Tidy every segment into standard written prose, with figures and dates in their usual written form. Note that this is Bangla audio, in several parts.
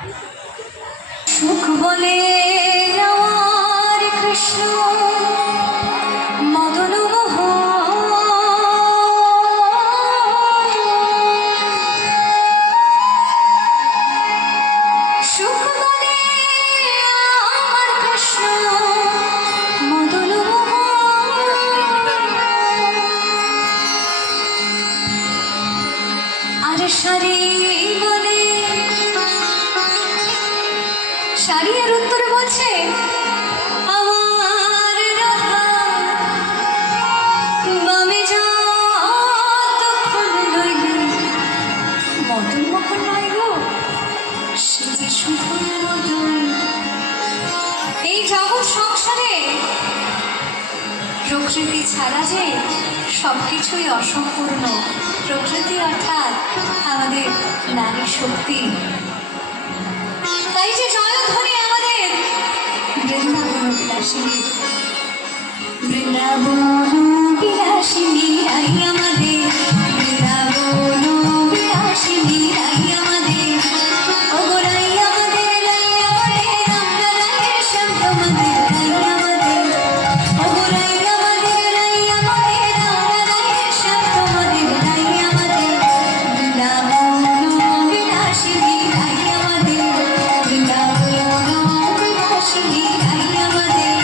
সুখ বলে আমার কৃষ্ণ মদন সুখ বলে আমার কৃষ্ণ মদন আর সারি বলে শাড়ি এর উত্তরে বলছে আমার রাধা বামে যতক্ষণ নইলে মদন মোহন নয় গো, সে যে শুধু মদন। এই জগৎ সংসারে প্রকৃতি ছাড়া যে সবকিছুই অসম্পূর্ণ। প্রকৃতি অর্থাৎ আমাদের নারী শক্তি। তাই যে জয়ধ্বনি আমাদের বৃন্দাবন বিলাসিনী, বৃন্দাবন বিলাসিনী রাই আমাদের, বৃন্দাবন বিলাসিনী রাই আমাদের, ওগো রাই আমাদের, রাই আমাদের, আমরা রায়ের শ্যাম তোমাদের রাই আমাদের, ওগো রাই আমাদের, রাই আমাদের, আমরা রায়ের শ্যাম তোমাদের রাই আমাদের, বৃন্দাবন বিলাসিনী রাই আমাদের, বৃন্দাবন বিলাসিনী রাই আমাদের।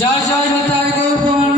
জয় জয় নিতাই গৌর